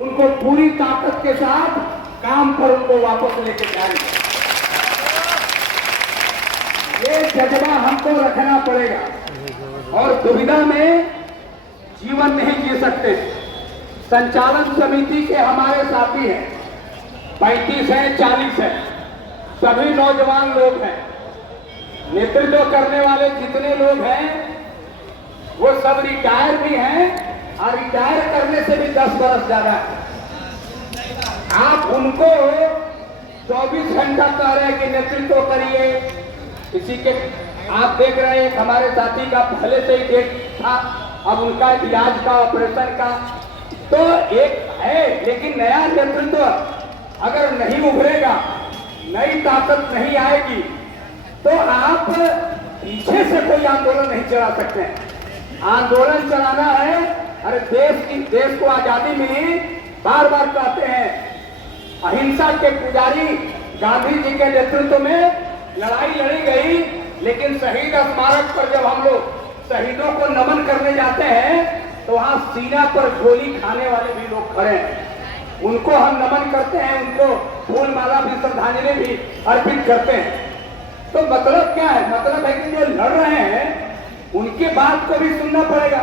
उनको पूरी ताकत के साथ काम पर उनको वापस लेके जाएंगे। ये जज्बा हमको रखना पड़ेगा और दुविधा में जीवन नहीं जी सकते। संचालन समिति के हमारे साथी हैं, 35 हैं, 40 हैं, सभी नौजवान लोग हैं। नेतृत्व करने वाले जितने लोग हैं वो सब रिटायर भी हैं और रिटायर करने से भी 10 बरस ज्यादा है। आप उनको 24 घंटा कह रहे हैं कि नेतृत्व करिए। किसी के आप देख रहे हैं हमारे साथी का पहले से ही देख था, अब उनका इलाज का ऑपरेशन का तो एक है, लेकिन नया नेतृत्व अगर नहीं उभरेगा, नई ताकत नहीं आएगी तो आप पीछे से कोई आंदोलन नहीं चला सकते हैं। आंदोलन चलाना है। अरे देश को आजादी मिली, बार बार कहते हैं अहिंसा के पुजारी गांधी जी के नेतृत्व में लड़ाई लड़ी गई, लेकिन शहीद स्मारक पर जब हम लोग शहीदों को नमन करने जाते हैं तो वहां सीना पर गोली खाने वाले भी लोग खड़े हैं। उनको हम नमन करते हैं, उनको फूल माला भी, श्रद्धांजलि भी अर्पित करते हैं। तो मतलब क्या है? मतलब है कि जो लड़ रहे हैं उनके बात को भी सुनना पड़ेगा।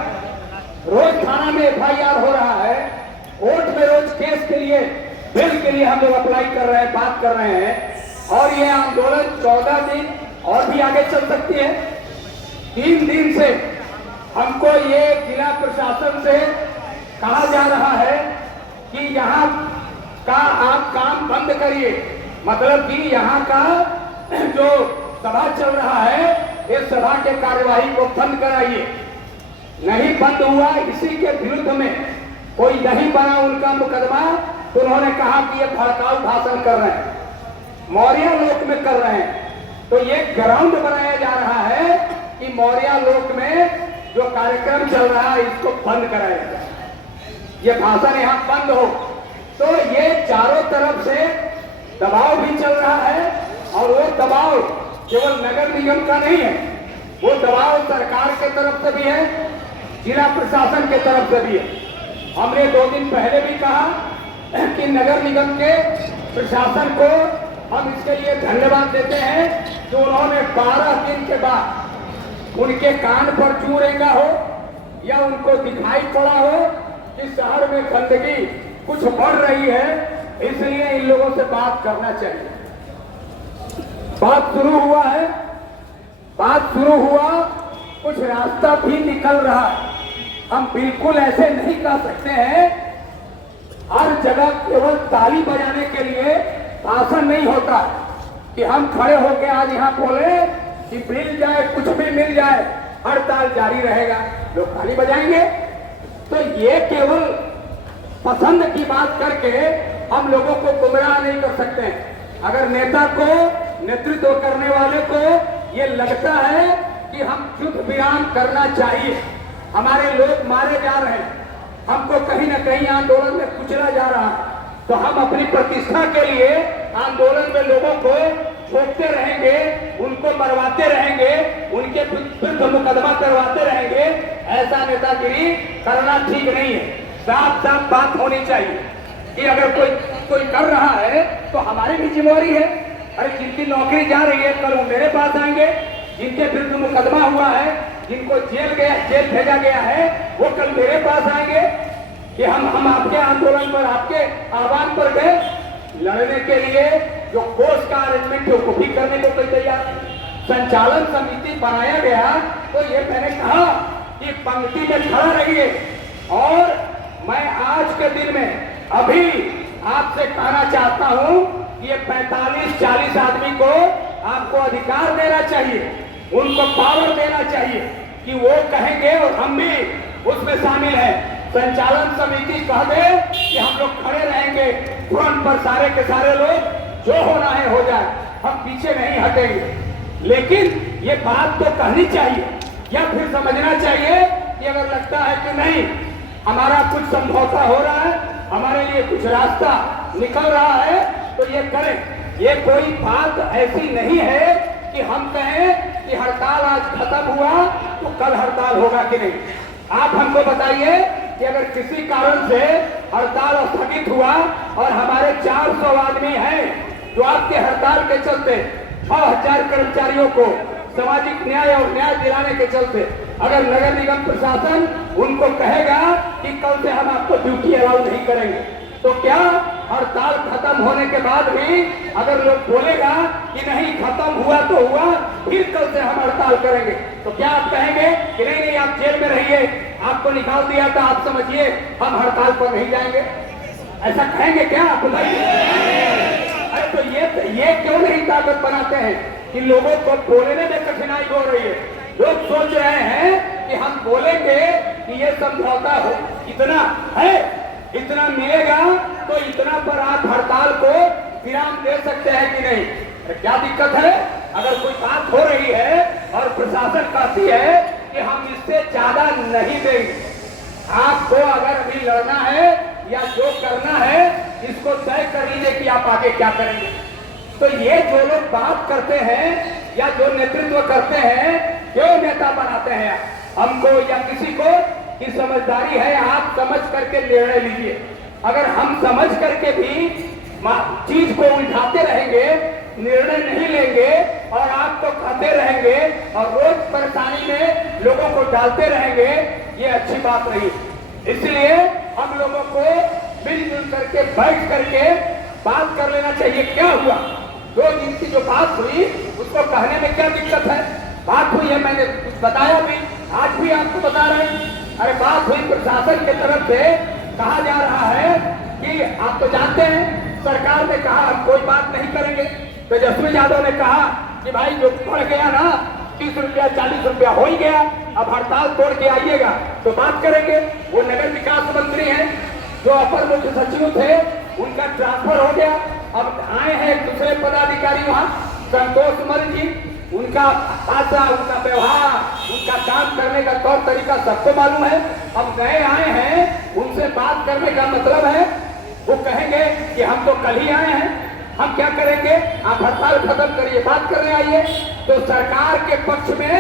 रोज थाना में FIR हो रहा है, कोर्ट में रोज केस के लिए, बिल के लिए हम लोग अप्लाई कर रहे हैं, बात कर रहे हैं और ये आंदोलन 14 दिन और भी आगे चल सकती है। 3 दिन से हमको ये जिला प्रशासन से कहा जा रहा है कि यहाँ का आप काम बंद करिए, मतलब कि यहाँ का जो सभा चल रहा है इस सभा के कार्यवाही को बंद कराइए। नहीं बंद हुआ, इसी के विरुद्ध में कोई नहीं बना उनका मुकदमा तो उन्होंने कहा कि ये भड़काऊ भाषण कर रहे हैं, मौर्य लोक में कर रहे हैं। तो ये ग्राउंड बनाया जा रहा है कि मौर्य लोक में जो कार्यक्रम चल रहा है इसको बंद कराया जाए, ये भाषण यहाँ बंद हो। तो ये चारों तरफ से दबाव भी चल रहा है और वो दबाव केवल नगर निगम का नहीं है, वो दबाव सरकार के तरफ से भी है, जिला प्रशासन के तरफ से भी है। हमने 2 दिन पहले भी कहा कि नगर निगम के प्रशासन को हम इसके लिए धन्यवाद देते हैं जो उन्होंने 12 दिन के बाद उनके कान पर चू रेंगा हो या उनको दिखाई पड़ा हो कि शहर में गंदगी कुछ बढ़ रही है, इसलिए इन लोगों से बात करना चाहिए। बात शुरू हुआ है, बात शुरू हुआ, कुछ रास्ता भी निकल रहा है। हम बिल्कुल ऐसे नहीं कह सकते हैं हर जगह केवल ताली बजाने के लिए भाषण नहीं होता कि हम खड़े होकर आज यहाँ बोले कि मिल जाए, कुछ भी मिल जाए, हड़ताल जारी रहेगा, लोग ताली बजाएंगे। तो ये केवल पसंद की बात करके हम लोगों को गुमराह नहीं कर सकते हैं। अगर नेता को, नेतृत्व करने वाले को ये लगता है कि हम युद्ध विराम करना चाहिए, हमारे लोग मारे जा रहे हैं, हमको कहीं ना कहीं आंदोलन में कुचला जा रहा है, तो हम अपनी प्रतिष्ठा के लिए आंदोलन में लोगों को ठोकते रहेंगे, उनको मरवाते रहेंगे, उनके विरुद्ध मुकदमा करवाते रहेंगे। ऐसा नेतागिरी करना ठीक नहीं है। साफ साफ बात होनी चाहिए कि अगर कोई कर रहा है तो हमारी भी जिम्मेवारी है। अरे जिनकी नौकरी जा रही है कल वो मेरे पास आएंगे, जिनके विरुद्ध मुकदमा हुआ है, जिनको जेल भेजा गया है, वो कल मेरे पास आएंगे कि हम आपके आंदोलन पर, आपके आह्वान पर गए लड़ने के लिए। जो कोर्स का अरेंजमेंट है वो भी करने को कोई तैयार। संचालन समिति बनाया गया तो ये मैंने कहा कि पंक्ति में खड़ा रहिए। और मैं आज के दिन में अभी आपसे कहना चाहता हूं कि ये 45-40 आदमी को आपको अधिकार देना चाहिए, उनको पावर देना चाहिए कि वो कहेंगे और हम भी उसमें शामिल हैं। संचालन समिति कह दे कि हम लोग खड़े रहेंगे फ्रंट पर, सारे के सारे लोग, जो होना है हो जाए, हम पीछे नहीं हटेंगे। लेकिन ये बात तो कहनी चाहिए या फिर समझना चाहिए कि अगर लगता है कि नहीं हमारा कुछ समझौता हो रहा है, हमारे लिए कुछ रास्ता निकल रहा है तो ये करें। ये कोई बात ऐसी नहीं है कि हम कहें कि हड़ताल आज खत्म हुआ तो कल हड़ताल होगा कि नहीं। आप हमको बताइए कि अगर किसी कारण से हड़ताल स्थगित हुआ और हमारे 400 आदमी हैं जो आपके हड़ताल के चलते 6000 कर्मचारियों को सामाजिक न्याय और न्याय दिलाने के चलते अगर नगर निगम प्रशासन उनको कहेगा कि कल से हम आपको ड्यूटी अलाउ नहीं करेंगे, तो क्या हड़ताल खत्म होने के बाद भी अगर लोग बोलेगा कि नहीं खत्म हुआ तो हुआ, फिर कल से हम हड़ताल करेंगे, तो क्या आप कहेंगे कि नहीं नहीं आप जेल में रहिए, आपको निकाल दिया था, आप समझिए हम हड़ताल पर नहीं जाएंगे? ऐसा कहेंगे क्या आप? अरे तो ये क्यों नहीं ताकत बनाते हैं कि लोगों को बोलने में कठिनाई हो रही है? लोग सोच रहे हैं कि हम बोलेंगे कि ये समझौता हो इतना है, इतना मिलेगा तो इतना पर आप हड़ताल को विराम दे सकते हैं कि नहीं? क्या दिक्कत है? अगर कोई बात हो रही है और प्रशासन कहती है कि हम इससे ज्यादा नहीं देंगे, आपको अगर अभी लड़ना है या जो करना है इसको तय कर लीजिए कि आप आगे क्या करेंगे। तो ये जो लोग बात करते हैं या जो नेतृत्व करते हैं, क्यों नेता बनाते हैं हमको या किसी को कि समझदारी है, आप समझ करके निर्णय लीजिए। अगर हम समझ करके भी चीज को उलझाते रहेंगे, निर्णय नहीं लेंगे और आपको कहते रहेंगे और रोज परेशानी में लोगों को डालते रहेंगे, ये अच्छी बात नहीं। इसलिए हम लोगों को मिलजुल करके बैठ करके बात कर लेना चाहिए। क्या हुआ 2 दिन की जो बात हुई उसको कहने में क्या दिक्कत है? बात हुई है, मैंने कुछ बताया भी, आज भी आपको बता रहे हैं। अरे बात हुई, प्रशासन की तरफ से कहा जा रहा है कि आप तो जानते हैं सरकार ने कहा हम कोई बात नहीं करेंगे। तेजस्वी यादव ने कहा कि भाई जो बढ़ गया ना 30 रुपया 40 रुपया हो ही गया, अब हड़ताल तोड़ के आइएगा तो बात करेंगे। वो नगर विकास मंत्री हैं, जो अपर मुख्य सचिव थे उनका ट्रांसफर हो गया, अब आए हैं दूसरे पदाधिकारी वहां, संतोष मल जी, उनका भाषा, उनका व्यवहार, उनका काम करने का तौर तरीका सबको मालूम है। अब नए आए हैं, उनसे बात करने का मतलब है वो कहेंगे कि हम तो कल ही आए हैं, हम क्या करेंगे, आप हड़ताल खत्म करिए, बात करने आइए। तो सरकार के पक्ष में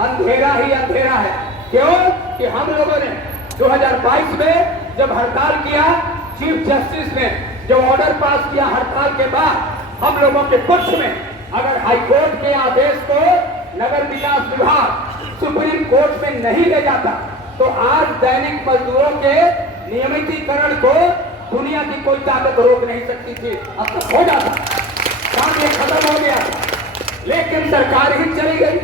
अंधेरा ही अंधेरा है। क्यों कि हम लोगों ने 2022 में जब हड़ताल किया, चीफ जस्टिस ने जब ऑर्डर पास किया हड़ताल के बाद हम लोगों के पक्ष में, अगर हाईकोर्ट के आदेश को नगर विकास विभाग सुप्रीम कोर्ट में नहीं ले जाता तो आज दैनिक मजदूरों के नियमितीकरण को दुनिया की कोई ताकत रोक नहीं सकती थी। अब तक हो जाता, काम ये खत्म हो गया। लेकिन सरकार ही चली गई,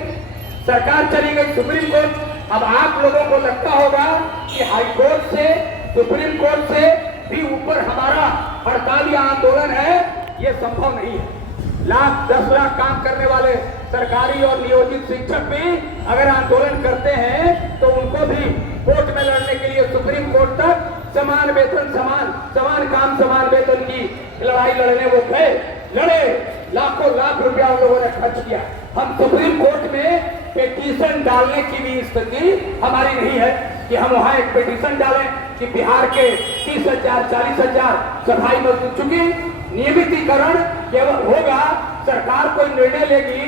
सरकार चली गई सुप्रीम कोर्ट। अब आप लोगों को लगता होगा कि हाईकोर्ट से, सुप्रीम कोर्ट से भी ऊपर हमारा हड़ताल या आंदोलन है, ये संभव नहीं है। 10 लाख काम करने वाले सरकारी और नियोजित शिक्षक भी अगर आंदोलन करते हैं तो उनको भी कोर्ट में लड़ने के लिए सुप्रीम कोर्ट तक समान वेतन, समान काम, समान वेतन की लड़ाई लड़ने वो गए, लड़े, लाखों लाख रुपया उन लोगों ने खर्च किया। हम सुप्रीम कोर्ट में पिटीशन डालने की भी स्थिति हमारी नहीं है कि हम वहां एक पिटीशन डालें कि बिहार के 30,000 40,000 सफाई मजदूर, चूंकि नियमितीकरण केवल होगा, सरकार कोई निर्णय लेगी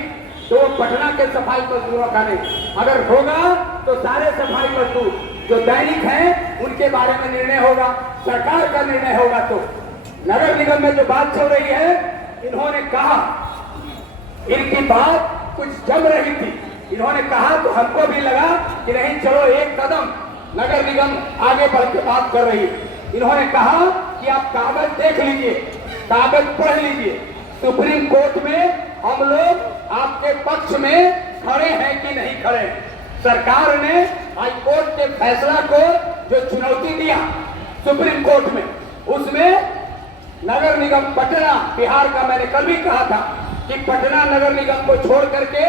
तो पटना के सफाई मजदूरों का नहीं, अगर होगा तो सारे सफाई मजदूर जो दैनिक हैं उनके बारे में निर्णय होगा, सरकार का निर्णय होगा। तो नगर निगम में जो बात चल रही है, इन्होंने कहा, इनकी बात कुछ जम रही थी, इन्होंने कहा तो हमको भी लगा कि नहीं चलो एक कदम नगर निगम आगे बढ़ के बात कर रही है। इन्होंने कहा कि आप कागज देख लीजिए, कागज पढ़ लीजिए, सुप्रीम कोर्ट में हम लोग आपके पक्ष में खड़े हैं कि नहीं खड़े। सरकार ने हाईकोर्ट के फैसला को जो चुनौती दिया सुप्रीम कोर्ट में, उसमें नगर निगम पटना, बिहार का, मैंने कल भी कहा था कि पटना नगर निगम को छोड़ करके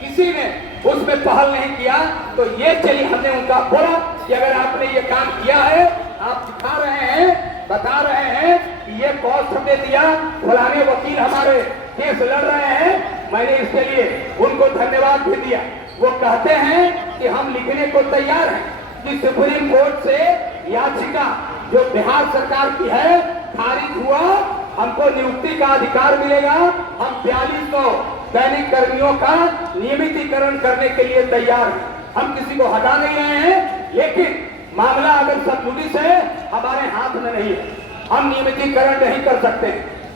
किसी ने उसमें पहल नहीं किया। तो ये चलिए, हमने उनका बोला कि अगर आपने ये काम किया है, आप दिखा रहे हैं, बता रहे हैं कि ये कॉस्ट हमने दिया, फलाने वकील हमारे केस लड़ रहे हैं, मैंने इसके लिए उनको धन्यवाद भी दिया। वो कहते हैं कि हम लिखने को तैयार हैं कि सुप्रीम कोर्ट से याचिका जो बिहार सरकार की है खारिज हुआ, हमको नियुक्ति का अधिकार मिलेगा, हम 4200 दैनिक कर्मियों का नियमितीकरण करने के लिए तैयार हैं। हम किसी को हटा नहीं रहे हैं, लेकिन मामला अगर सतलुड़ी से हमारे हाथ में नहीं है, हम नियमितीकरण नहीं कर सकते।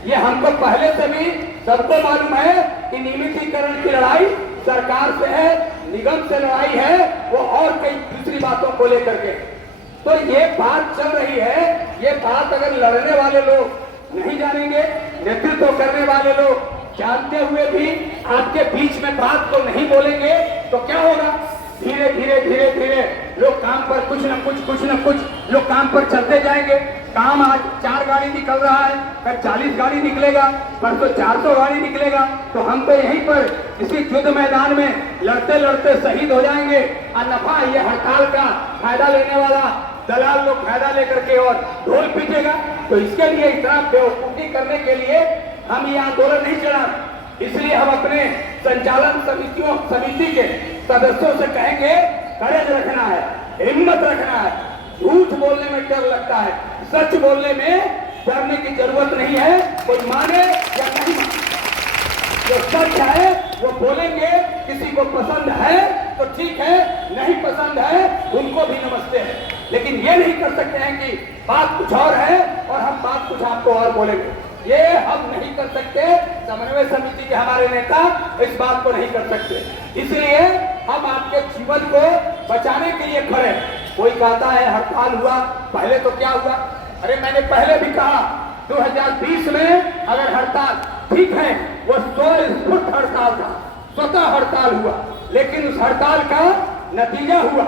ये हमको पहले से भी सबको मालूम है कि नियमितीकरण की लड़ाई सरकार से है, निगम से लड़ाई है, वो और कई दूसरी बातों को लेकर के। तो ये बात चल रही है, ये बात अगर लड़ने वाले लोग नहीं जानेंगे, नेतृत्व करने वाले लोग जानते हुए भी आपके बीच में बात को नहीं बोलेंगे तो क्या होगा? धीरे धीरे धीरे धीरे लोग काम पर कुछ न कुछ लोग काम पर चलते जाएंगे। काम आज 4 गाड़ी निकल रहा है, कल 40 गाड़ी निकलेगा, परसों 400 गाड़ी निकलेगा, तो हम तो यहीं पर इसी युद्ध मैदान में लड़ते लड़ते शहीद हो जाएंगे। और नफा ये हड़ताल का फायदा लेने वाला दलाल लोग फायदा लेकर के और ढोल पीटेगा। तो इसके लिए इतना बेवकूफी करने के लिए हम ये आंदोलन नहीं चला। इसलिए हम अपने संचालन समिति के सदस्यों से कहेंगे, करेज रखना है, हिम्मत रखना है। झूठ बोलने में डर लगता है, सच बोलने में डरने की जरूरत नहीं है। कोई माने या नहीं माने, जो सच है वो बोलेंगे। किसी को पसंद है तो ठीक है, नहीं पसंद है उनको भी नमस्ते है। लेकिन ये नहीं कर सकते हैं कि बात कुछ और है और हम बात कुछ आपको और बोलेंगे। ये हम नहीं कर सकते। समन्वय समिति के हमारे नेता इस बात को नहीं कर सकते। इसलिए हम आपके जीवन को बचाने के लिए खड़े। कोई कहता है हड़ताल हुआ, पहले तो क्या हुआ? अरे मैंने पहले भी कहा 2020 में अगर हड़ताल ठीक है, वो स्वस्फूर्त हड़ताल था, स्वतः हड़ताल हुआ। लेकिन उस हड़ताल का नतीजा हुआ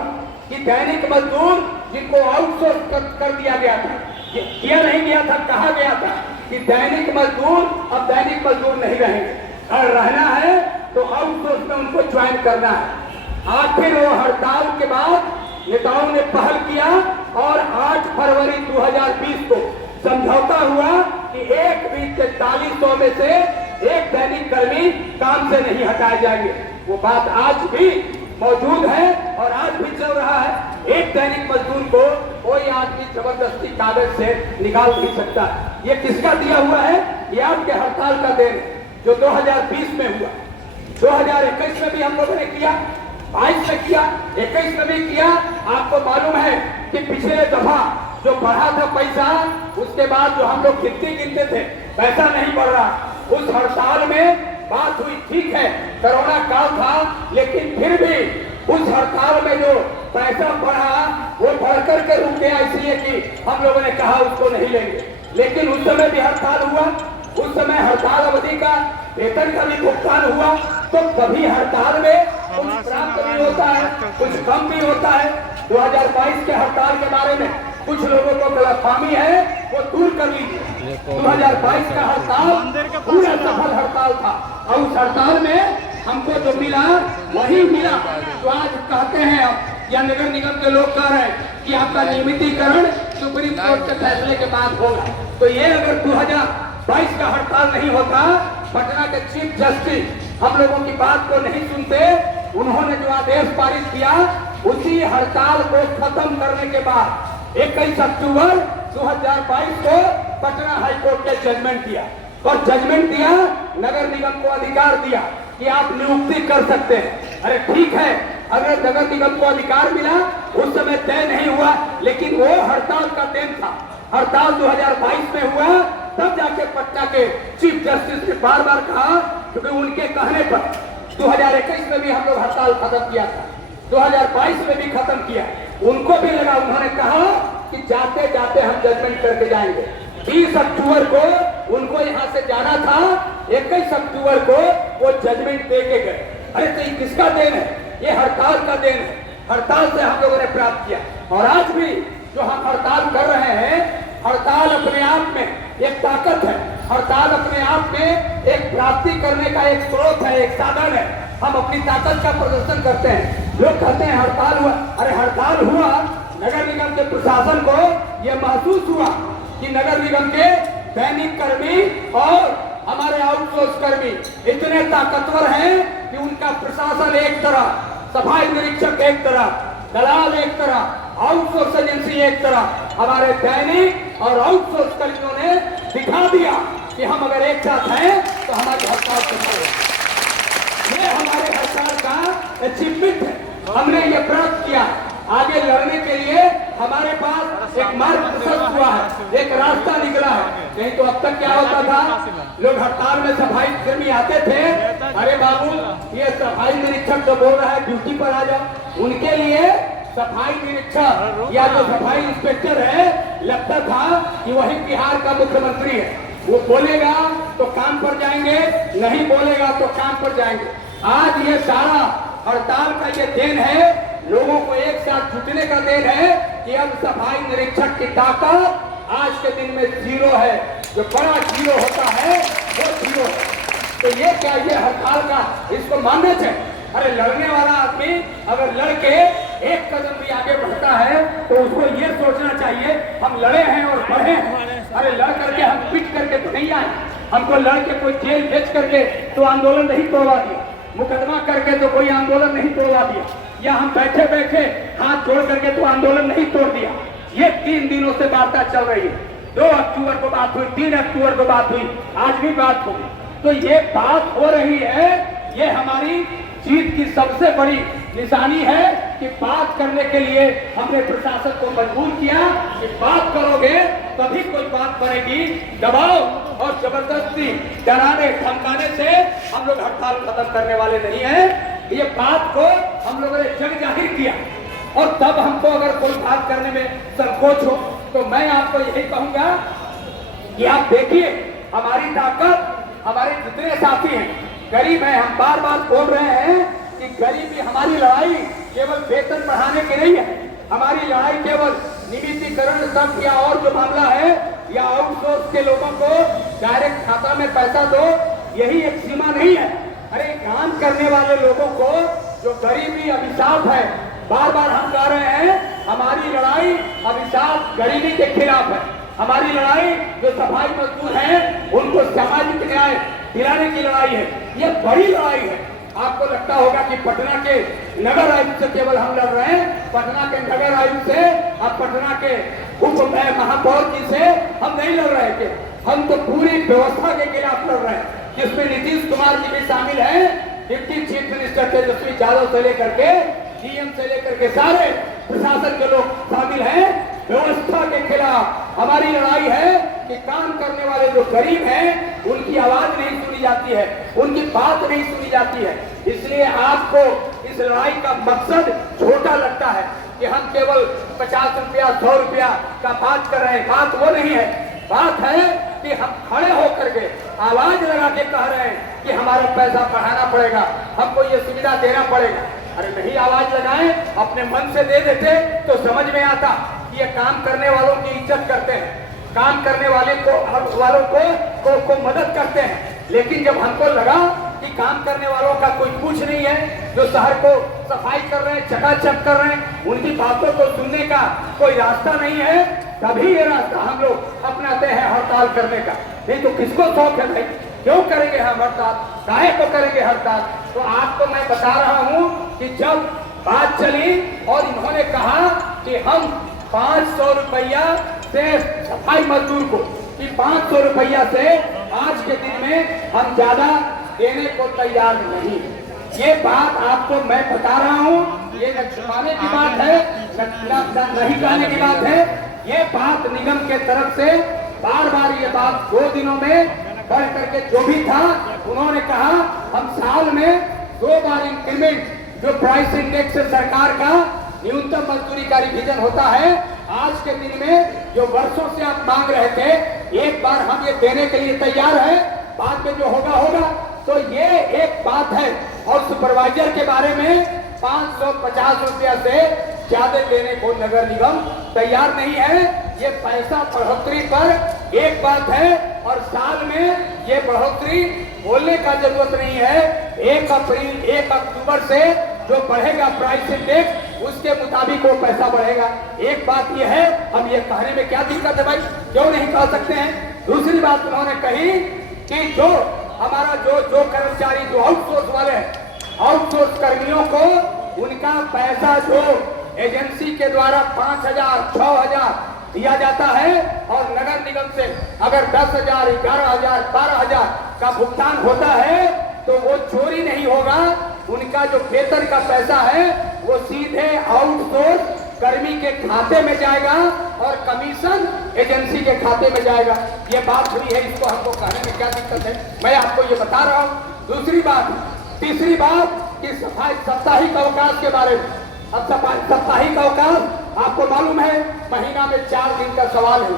कि दैनिक मजदूर जिनको आउटसोर्स कर दिया गया था, किया नहीं गया था, कहा गया था कि दैनिक मजदूर अब दैनिक मजदूर नहीं रहेंगे, और रहना है तो आउटसोर्स में उनको ज्वाइन करना है। आखिर वो हड़ताल के बाद नेताओं ने पहल किया और 8 फरवरी 2020 को समझौता हुआ कि 1/4300 में से एक दैनिक कर्मी काम से नहीं हटाए जाएंगे। वो बात आज भी मौजूद है और आज भी चल रहा है। एक दैनिक मजदूर को कोई आदमी जबरदस्ती कागज से निकाल नहीं सकता। ये किसका दिया हुआ है? ये आपके हड़ताल का देन है जो 2020 में हुआ। 2021 में भी हम लोगों ने किया, 22 में किया, 21 में भी किया। आपको मालूम है कि पिछले दफा जो बढ़ा था पैसा, उसके बाद जो हम लोग गिनते थे पैसा नहीं बढ़ रहा। उस हड़ताल में बात हुई, ठीक है कोरोना काल था, लेकिन फिर भी उस हड़ताल में जो पैसा बढ़ा वो बढ़कर के रुक गया, इसलिए कि हम लोगों ने कहा उसको नहीं लेंगे। लेकिन उस समय भी हड़ताल हुआ, उस समय हड़ताल अवधि का वेतन का भी भुगतान हुआ। तो कभी हड़ताल में कुछ प्राप्त भी होता है, कुछ कम भी होता है। 2022 के हड़ताल के बारे में कुछ लोगों को गलतफहमी है, वो दूर कर लीजिए। 2022 का हड़ताल पूरा सफल हड़ताल था और उस हड़ताल में हमको जो मिला वही मिला जो आज कहते हैं अब, या नगर निगम के लोग कह रहे हैं कि आपका नियमितीकरण सुप्रीम कोर्ट के फैसले के बाद होगा। तो ये अगर 2022 का हड़ताल नहीं होता, पटना के चीफ जस्टिस हम लोगों की बात को नहीं सुनते, उन्होंने जो आदेश पारित किया उसी हड़ताल को खत्म करने के बाद 21 अक्टूबर 2022 को पटना हाईकोर्ट ने जजमेंट दिया और जजमेंट दिया, नगर निगम को अधिकार दिया कि आप नियुक्ति कर सकते हैं। अरे ठीक है, अगर नगर निगम को अधिकार मिला, उस समय तय नहीं हुआ, लेकिन वो हड़ताल का दिन था। हड़ताल 2022 में हुआ, तब जाके पटना के चीफ जस्टिस ने बार बार कहा, क्योंकि उनके कहने पर 2021 में भी हम लोग हड़ताल खत्म किया था, 2022 में भी खत्म किया। उनको भी लगा, उन्होंने कहा कि जाते जाते हम जजमेंट करके जाएंगे। 20 अक्टूबर को उनको यहाँ से जाना था, 21 अक्टूबर को वो जजमेंट दे के गए। अरे तो ये किसका देन है? ये हड़ताल का देन है। हड़ताल से हम लोगों ने प्राप्त किया। और आज भी जो हम हड़ताल कर रहे हैं, हड़ताल अपने आप में एक ताकत है, हड़ताल अपने आप में एक प्राप्ति करने का एक स्रोत है, एक साधन है। हम अपनी ताकत का प्रदर्शन करते हैं। लोग कहते हैं हड़ताल हुआ, अरे हड़ताल हुआ, नगर निगम के प्रशासन को यह महसूस हुआ कि नगर निगम के दैनिक कर्मी और हमारे आउटसोर्स कर्मी इतने ताकतवर हैं कि उनका प्रशासन एक तरह, सफाई निरीक्षक एक तरह, दलाल एक तरह, आउटसोर्स एजेंसी एक तरह। हमारे दैनिक और आउटसोर्स कर्मियों ने दिखा दिया कि हम अगर एक साथ हैं तो हमारी हड़ताल सफल है। ये हमारे हड़ताल का अचीवमेंट है, हमने ये प्राप्त किया। आगे लड़ने के लिए हमारे पास एक मार्ग प्रशस्त हुआ है, एक रास्ता निकला है। नहीं तो अब तक क्या होता था, लोग हड़ताल में सफाई कर्मी आते थे, अरे बाबू ये सफाई निरीक्षक तो बोल रहा है ड्यूटी पर आ जाओ, उनके लिए सफाई निरीक्षक या जो सफाई इंस्पेक्टर है लगता था कि वही बिहार का मुख्यमंत्री है, वो बोलेगा तो काम पर जाएंगे, नहीं बोलेगा तो काम पर जाएंगे। आज ये सारा हड़ताल का ये देन है, लोगों को एक साथ जुटने का देन है कि अब सफाई निरीक्षक की ताकत आज के दिन में जीरो है। जो बड़ा जीरो होता है वो जीरो है। तो ये क्या, ये हड़ताल का इसको मानना चाहिए। अरे लड़ने वाला आदमी अगर लड़के एक कदम भी आगे बढ़ता है तो उसको ये सोचना चाहिए हम लड़े हैं और बढ़े हैं। अरे लड़ करके हम पिट करके तो नहीं आए, हमको लड़ के कोई जेल भेज करके तो आंदोलन नहीं तोड़वा दिया, मुकदमा करके तो कोई आंदोलन नहीं तोड़वा दिया, या हम बैठे बैठे हाथ जोड़ करके तो आंदोलन नहीं तोड़ दिया। ये 3 दिनों से वार्ता चल रही है। 2 अक्टूबर को बात हुई, 3 अक्टूबर को बात हुई, आज भी बात होगी। तो ये बात हो रही है, ये हमारी जीत की सबसे बड़ी निशानी है कि बात करने के लिए हमने प्रशासन को मजबूर किया कि बात करोगे तभी कोई बात करेगी। दबाव और जबरदस्ती डराने धमकाने से हम लोग हड़ताल खत्म करने वाले नहीं हैं। ये बात को हम लोगों ने जग जाहिर किया और तब हमको अगर कोई बात करने में संकोच हो तो मैं आपको यही कहूंगा कि आप देखिए हमारी ताकत, हमारे जितने साथी हैं गरीब हैं, हम बार बार बोल रहे हैं कि गरीबी हमारी लड़ाई केवल वेतन बढ़ाने की नहीं है, हमारी लड़ाई केवल नियमितीकरण तक या और जो मामला है या आउटसोर्स के लोगों को डायरेक्ट खाता में पैसा दो, यही एक सीमा नहीं है। अरे काम करने वाले लोगों को जो गरीबी अभिशाप है, बार बार हम कह रहे हैं हमारी लड़ाई अभिशाप गरीबी के खिलाफ है। हमारी लड़ाई जो सफाई मजदूर हैं उनको सामाजिक न्याय दिलाने की लड़ाई है, ये बड़ी लड़ाई है। आपको लगता होगा कि पटना के नगर आयुक्त से केवल हम लड़ रहे हैं, पटना के नगर आयुक्त से और पटना के उप महापौर जी से हम नहीं लड़ रहे थे, हम तो पूरी व्यवस्था के खिलाफ लड़ रहे हैं, जिसमें नीतीश कुमार जी भी शामिल हैं, deputy chief minister Tejashwi Yadav से लेकर के डीएम से लेकर के सारे प्रशासन के लोग शामिल हैं। व्यवस्था के खिलाफ हमारी लड़ाई है कि काम करने वाले जो गरीब हैं उनकी आवाज नहीं सुनी जाती है, उनकी बात नहीं सुनी जाती है। इसलिए आपको इस लड़ाई का मकसद छोटा लगता है कि हम केवल 50 रुपया 100 रुपया का बात कर रहे हैं, बात वो नहीं है। बात है कि हम खड़े होकर के आवाज लगा के कह रहे हैं कि हमारा पैसा बढ़ाना पड़ेगा, हमको ये सुविधा देना पड़ेगा। अरे नहीं आवाज लगाएं, अपने मन से दे देते तो समझ में आता कि ये काम करने वालों की इज्जत करते हैं, काम करने वालों को मदद करते हैं। लेकिन जब हमको लगा कि काम करने वालों का कोई कुछ नहीं है, जो शहर को सफाई कर रहे हैं, चकाचक कर रहे हैं, उनकी बातों को सुनने का कोई रास्ता नहीं है, तभी ये रास्ता हम लोग अपनाते हैं हड़ताल करने का। नहीं तो किसको शौक है भाई, क्यों करेंगे हम हड़ताल, काहे को करेंगे हड़ताल? तो आपको मैं बता रहा हूँ कि जब बात चली और इन्होंने कहा कि हम 500 रुपया से सफाई मजदूर को कि 500 रुपया से आज के दिन में हम ज्यादा देने को तैयार नहीं। ये बात आपको मैं बता रहा हूँ, ये न छुपाने की बात है न नहीं कहने की बात है। ये बात निगम के तरफ से बार बार ये बात 2 दिनों में बढ़ करके जो भी था उन्होंने कहा हम साल में 2 बार इंक्रीमेंट, जो प्राइस इंडेक्स से सरकार का न्यूनतम मजदूरी का रिवीजन होता है, आज के दिन में जो वर्षों से आप मांग रहे थे, एक बार हम ये देने के लिए तैयार है, बाद में जो होगा होगा। तो ये एक बात है। और सुपरवाइजर के बारे में 550 रुपया से ज्यादा देने को नगर निगम तैयार नहीं है। ये पैसा बढ़ोतरी पर एक बात है और साल में ये बढ़ोतरी बोलने का जरूरत नहीं है। 1 अक्टूबर से जो बढ़ेगा प्राइस इंडेक्स, उसके मुताबिक वो पैसा बढ़ेगा। एक बात ये है, हम ये कहने में क्या दिक्कत है भाई, क्यों नहीं कह सकते हैं? दूसरी बात उन्होंने कही कि जो हमारा जो कर्मचारी जो आउटसोर्स वाले हैं, आउटसोर्स कर्मियों को उनका पैसा जो एजेंसी के द्वारा 5,000, 6,000 दिया जाता है और नगर निगम से अगर 10,000, 11,000, 12,000 का भुगतान होता है तो वो चोरी नहीं होगा। उनका जो वेतन का पैसा है वो सीधे आउटसोर्स कर्मी के खाते में जाएगा और कमीशन एजेंसी के खाते में जाएगा। ये बात हुई है, इसको हमको कहने में क्या दिक्कत है, मैं आपको ये बता रहा हूँ। दूसरी बात, तीसरी बात कि सफाई साप्ताहिक अवकाश के बारे में। अब साप्ताहिक अवकाश आपको मालूम है महीना में 4 दिन का सवाल है।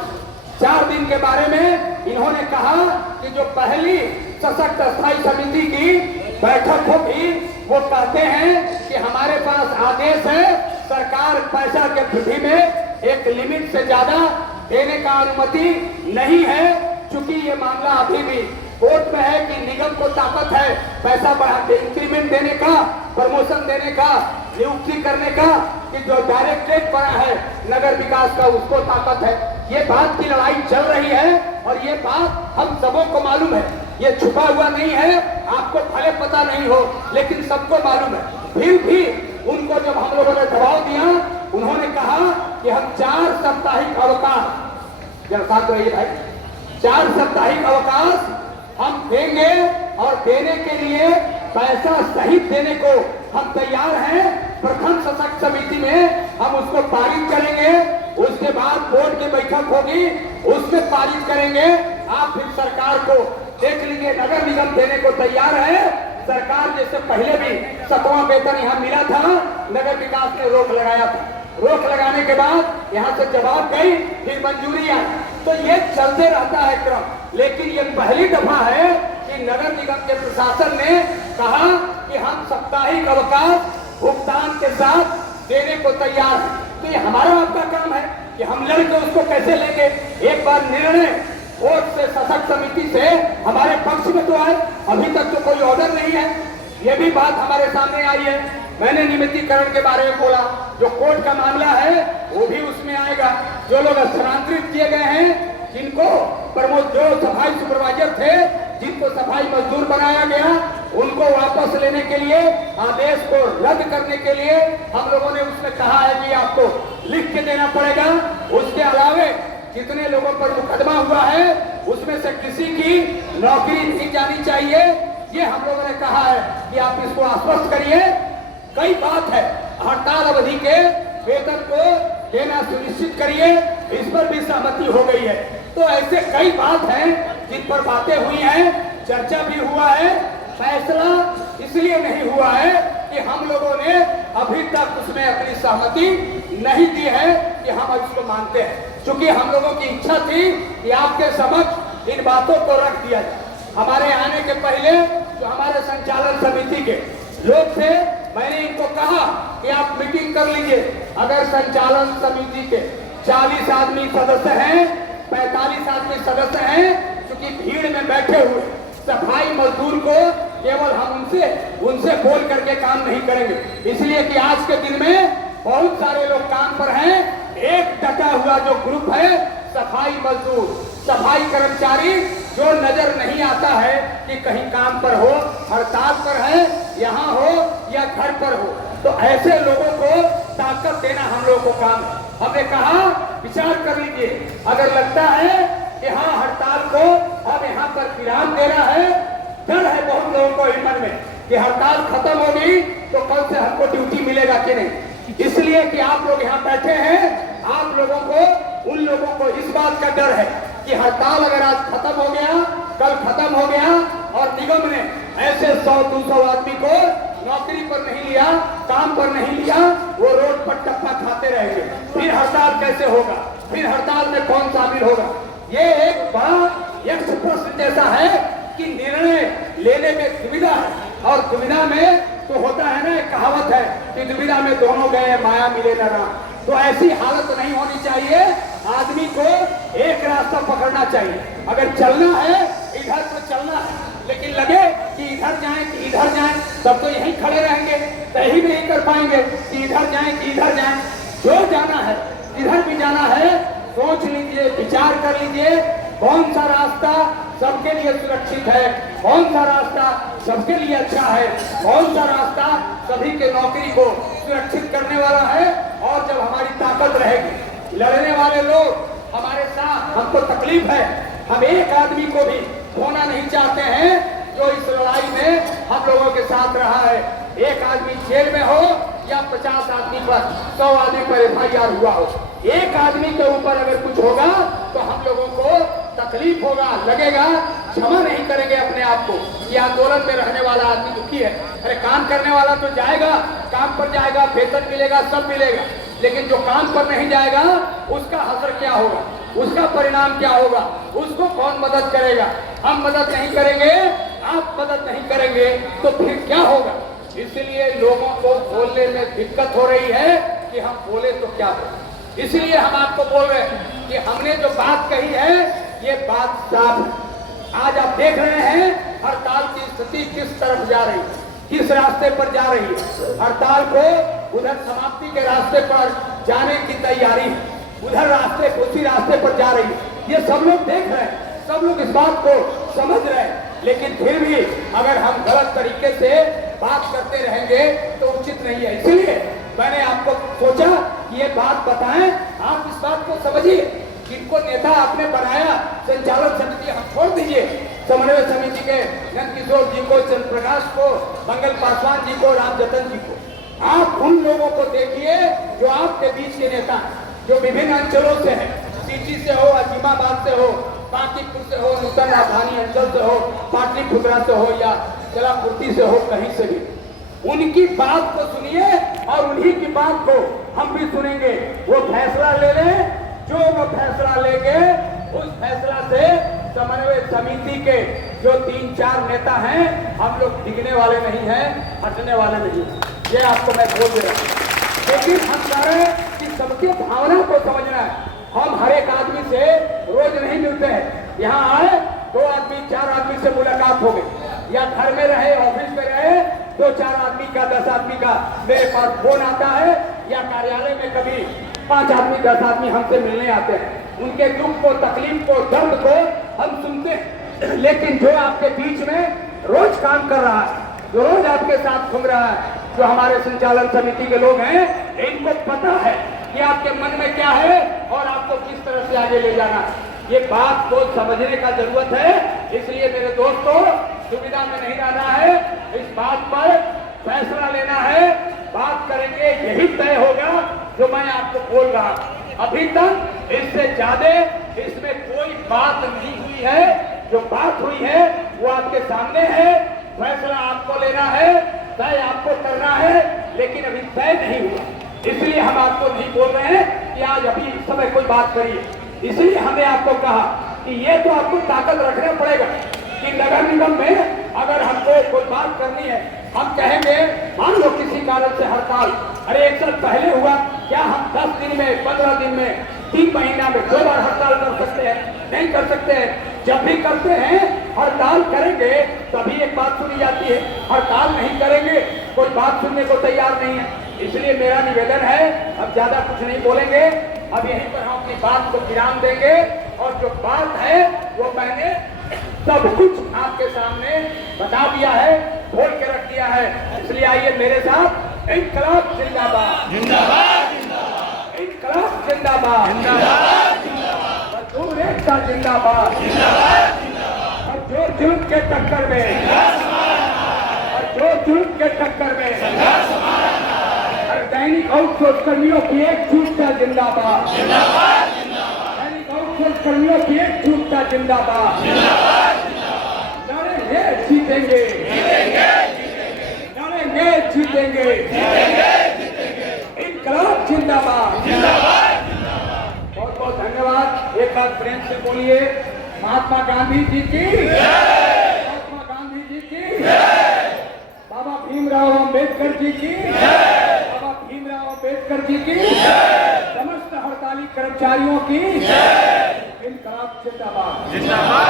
4 दिन के बारे में इन्होंने कहा कि जो पहली सशक्त स्थायी समिति की बैठक होगी वो कहते हैं कि हमारे पास आदेश है, सरकार पैसा के वृद्धि में एक लिमिट से ज्यादा देने का अनुमति नहीं है, क्योंकि ये मामला अभी भी कोर्ट में है कि निगम को ताकत है पैसा बढ़ा के इंक्रीमेंट देने का, प्रमोशन देने का, नियुक्ति करने का, कि जो डायरेक्टरेट बना है नगर विकास का उसको ताकत है। ये बात की लड़ाई चल रही है और ये बात हम सबों को मालूम है, ये छुपा हुआ नहीं है, आपको भले पता नहीं हो लेकिन सबको मालूम है। फिर भी उनको जब हम लोगों ने दबाव दिया, उन्होंने कहा कि हम 4 साप्ताहिक अवकाश, जरा साथ रहिए भाई, 4 साप्ताहिक अवकाश हम देंगे और देने के लिए पैसा सहित देने को हम तैयार हैं। प्रथम सशक्त समिति में हम उसको पारित करेंगे, उसके बाद बोर्ड की बैठक होगी, उसमें पारित करेंगे। आप फिर सरकार को देख लीजिए, नगर निगम देने को तैयार है। सरकार जैसे पहले भी 7वां वेतन यहाँ मिला था, नगर विकास ने रोक लगाया था। रोक लगाने के बाद यहाँ से जवाब गई, फिर मंजूरी आई, तो ये चलते रहता है क्रम। लेकिन ये पहली दफा है कि नगर निगम के प्रशासन ने कहा कि हम साप्ताहिक अवकाश भुगतान के साथ देने को तैयार हैं। तो ये हमारा आपका काम है कि हम लड़के उसको कैसे लेंगे। एक बार निर्णय कोर्ट से, सशक्त समिति से हमारे पक्ष में तो आए, अभी तक तो कोई ऑर्डर नहीं है। ये भी बात हमारे सामने आई है। मैंने नियमितीकरण के बारे में बोला, जो कोर्ट का मामला है वो भी उसमें आएगा। जो लोग स्थानांतरित किए गए हैं, जिनको जो सफाई सुपरवाइजर थे, जिनको सफाई मजदूर बनाया गया, उनको वापस लेने के लिए, आदेश को रद्द करने के लिए हम लोगों ने उसमें कहा है कि आपको लिख के देना पड़ेगा। उसके अलावे जितने लोगों पर मुकदमा हुआ है उसमें से किसी की नौकरी नहीं जानी चाहिए, ये हम लोगों ने कहा है कि आप इसको आश्वस्त करिए। कई बात है, हड़ताल अवधि के वेतन को देना सुनिश्चित करिए, इस पर भी सहमति हो गई है। तो ऐसे कई बात हैं जिन पर बातें हुई हैं, चर्चा भी हुआ है। फैसला इसलिए नहीं हुआ है कि हम लोगों ने अभी तक उसमें अपनी सहमति नहीं दी है कि हम इसको मानते हैं, क्योंकि हम लोगों की इच्छा थी कि आपके समक्ष इन बातों को रख दिया जाए। हमारे आने के पहले जो हमारे संचालन समिति के लोग थे, मैंने इनको कहा कि आप मीटिंग कर लीजिए। अगर संचालन समिति के 40 आदमी सदस्य हैं, 45 आदमी सदस्य हैं, क्योंकि भीड़ में बैठे हुए सफाई मजदूर को केवल हम उनसे बोल करके काम नहीं करेंगे, इसलिए कि आज के दिन में बहुत सारे लोग काम पर हैं। एक डटा हुआ जो ग्रुप है सफाई मजदूर, सफाई कर्मचारी, जो नजर नहीं आता है कि कहीं काम पर हो, हड़ताल पर है, यहाँ हो या घर पर हो, तो ऐसे लोगों को ताकत देना हम लोगों को काम है। हमने कहा विचार कर लीजिए, अगर लगता है कि हाँ हड़ताल को अब यहाँ पर विराम देना है, डर है बहुत लोगों को मन में कि हड़ताल खत्म होगी तो कल से हमको ड्यूटी मिलेगा कि नहीं, इसलिए कि आप लोग यहाँ बैठे हैं, आप लोगों को, उन लोगों को इस बात का डर है कि हड़ताल अगर आज खत्म हो गया, कल खत्म हो गया और निगम ने ऐसे 100-200 आदमी को नौकरी पर नहीं लिया, काम पर नहीं लिया, वो रोड पर टप्पा खाते रहेंगे, फिर हड़ताल कैसे होगा, फिर हड़ताल में कौन शामिल होगा। ये एक बड़ा एक प्रश्न जैसा है कि निर्णय लेने में दुविधा है, और दुविधा में तो होता है ना, एक कहावत है कि दुविधा में दोनों गए माया मिले न राम। तो ऐसी हालत नहीं होनी चाहिए, आदमी को एक रास्ता पकड़ना चाहिए। अगर चलना है इधर तो चलना है, लेकिन लगे कि इधर जाएं कि इधर जाएं, तब तो यहीं खड़े रहेंगे, तय नहीं कर पाएंगे कि इधर जाएं कि इधर जाएं। जो जाना है, इधर भी जाना है, सोच लीजिए, विचार कर लीजिए, कौन सा रास्ता सबके लिए सुरक्षित है, कौन सा रास्ता सबके लिए अच्छा है, कौन सा रास्ता सभी के नौकरी को सुरक्षित करने वाला है। और जब हमारी ताकत रहेगी, लड़ने वाले लोग हमारे साथ, हमको तकलीफ है, हम एक आदमी को भी खोना नहीं चाहते हैं जो इस लड़ाई में हम लोगों के साथ रहा है। एक आदमी जेल में हो या 50 आदमी पर 100 आदमी पर FIR हुआ हो, एक आदमी के ऊपर अगर कुछ होगा तो हम लोगों को तकलीफ होगा, लगेगा, क्षमा नहीं करेंगे अपने आप को। ये आंदोलन में रहने वाला आदमी दुखी है। अरे काम करने वाला तो जाएगा, काम पर जाएगा, वेतन मिलेगा, सब मिलेगा, लेकिन जो काम पर नहीं जाएगा उसका असर क्या होगा, उसका परिणाम क्या होगा, उसको कौन मदद करेगा? हम मदद नहीं करेंगे, आप मदद नहीं करेंगे तो फिर क्या होगा? इसलिए लोगों को बोलने में दिक्कत हो रही है कि हम बोले तो क्या बोले। इसलिए हम आपको बोल रहे हैं कि हमने जो बात कही है ये बात साफ है। आज आप देख रहे हैं हड़ताल की स्थिति किस तरफ जा रही है, किस रास्ते पर जा रही है। हड़ताल को उधर समाप्ति के रास्ते पर जाने की तैयारी है, उधर रास्ते उसी रास्ते पर जा रही है। ये सब लोग देख रहे हैं, सब लोग इस बात को समझ रहे हैं, लेकिन फिर भी अगर हम गलत तरीके से बात करते रहेंगे तो उचित नहीं है। इसलिए मैंने आपको सोचा कि ये बात बताएं, आप इस बात को समझिए। जिनको नेता आपने बनाया संचालक समिति, हम छोड़ दीजिए समन्वय समिति के नंदकिशोर जी को, चंद्र प्रकाश को, मंगल पासवान जी को, राम जतन जी को, आप उन लोगों को देखिए जो आपके बीच के नेता हैं, जो विभिन्न अंचलों से है, सिटी से हो, अजीमाबाद से हो, बांकीपुर से हो, नूतन राजधानी अंचल से हो, पाटलिपुत्रा से हो या जलापूर्ति से हो, कहीं से भी उनकी बात को सुनिए और उन्हीं की बात को हम भी सुनेंगे। वो फैसला ले लें, जो वो फैसला लेंगे उस फैसला से समन्वय समिति के जो 3-4 नेता हैं, हम लोग टिकने वाले नहीं हैं, हटने वाले नहीं हैं। ये आपको मैं बोल दे रहा हूँ। लेकिन हम कह रहे हैं कि सबके भावना को समझना है। हम हर एक आदमी से रोज नहीं मिलते हैं। यहाँ आए 2 आदमी 4 आदमी से मुलाकात हो गई, या घर में रहे, ऑफिस में रहे, 2-4 आदमी का 10 आदमी का मेरे पास फोन आता है, या कार्यालय में कभी 5 आदमी 10 आदमी हमसे मिलने आते हैं। उनके दुख को, तकलीफ को, दर्द को हम सुनते हैं। लेकिन जो आपके बीच में रोज काम कर रहा है, जो रोज आपके साथ घूम रहा है, जो हमारे संचालन समिति के लोग हैं, इनको पता है कि आपके मन में क्या है और आपको किस तरह से आगे ले जाना है। ये बात को समझने का जरूरत है। इसलिए मेरे दोस्तों, दुविधा में नहीं रहना है, इस बात पर फैसला लेना है, बात करेंगे, यही तय होगा जो मैं आपको बोल रहा। अभी तक इससे ज्यादा इसमें कोई बात नहीं हुई है। जो बात हुई है वो आपके सामने है, फैसला आपको लेना है, तय आपको करना है, लेकिन अभी तय नहीं हुआ। इसलिए हम आपको नहीं बोल रहे हैं कि आज अभी इस समय कोई बात करिए। इसलिए हमने आपको कहा कि ये तो आपको ताकत रखना पड़ेगा कि नगर निगम में अगर हमको कोई बात करनी है, हम कहेंगे मान लो किसी कारण से हड़ताल, अरे 1 साल पहले हुआ, क्या हम 10 दिन में, 15 दिन में, 3 महीना में 2 बार हड़ताल कर सकते हैं? नहीं कर सकते हैं। जब भी करते हैं हड़ताल करेंगे तभी एक बात सुनी जाती है, हड़ताल नहीं करेंगे कोई बात सुनने को तैयार नहीं है। इसलिए मेरा निवेदन है, अब ज्यादा कुछ नहीं बोलेंगे, अब यहीं पर हम अपनी बात को विराम देंगे। और जो बात है वो मैंने सब कुछ आपके सामने बता दिया है, खोल के रख दिया है। इसलिए आइए मेरे साथ, इंकलाब जिंदाबाद, जिंदाबाद, इंकलाब जिंदाबाद, जिंदाबाद, मजदूर एकता जिंदाबाद, और जो जुल्म के टक्कर में, और जो जुल्म के टक्कर में दैनिक आउटसोर्स कर्मियों की एकजुटता जिंदाबाद, दैनिक आउटसोर्स कर्मियों की एकजुटता जिंदाबाद, लड़ेंगे जीतेंगे, लड़ेंगे जीतेंगे, इंकलाब जिंदाबाद। बहुत बहुत धन्यवाद। एक बार प्रेम से बोलिए, महात्मा गांधी जी की, महात्मा गांधी जी की, बाबा भीमराव अम्बेडकर जी की, अम्बेडकर जी की, समस्त हड़ताली कर्मचारियों की, इंकलाब जिंदाबाद, जिंदाबाद।